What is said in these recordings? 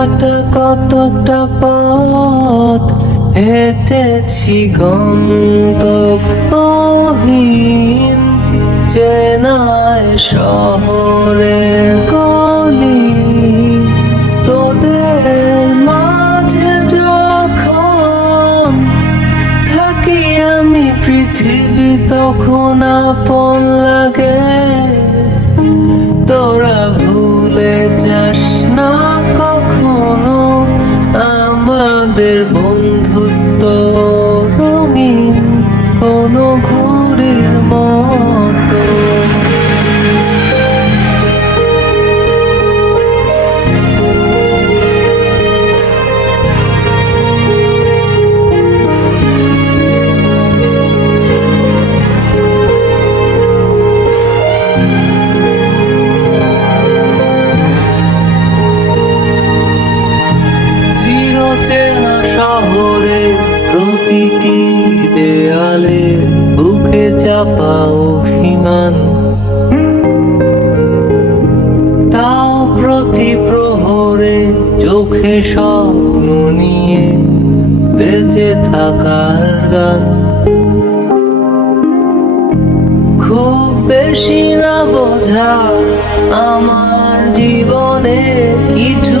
কাটা কতটা পথ হেঁটেছি গন্তব্যহীন চেনায় শহরের গলি। তোদের মাঝে যখন থাকি আমি পৃথিবী, তখন আপন লাগে। কোনো ঘুরির মতো। চিরচেনা শহরে প্রতিটি চাপা অভিমান। তাও প্রতি প্রহরে চোখে স্বপ্ন নিয়ে বেঁচে থাকার গান। খুব বেশি না বোঝা আমার জীবনে কিছু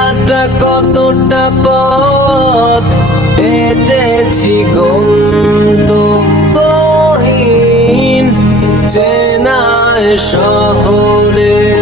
হাঁটা কতটা পথ হেঁটেছি গন্তব্যহীন। চেনায় শহরে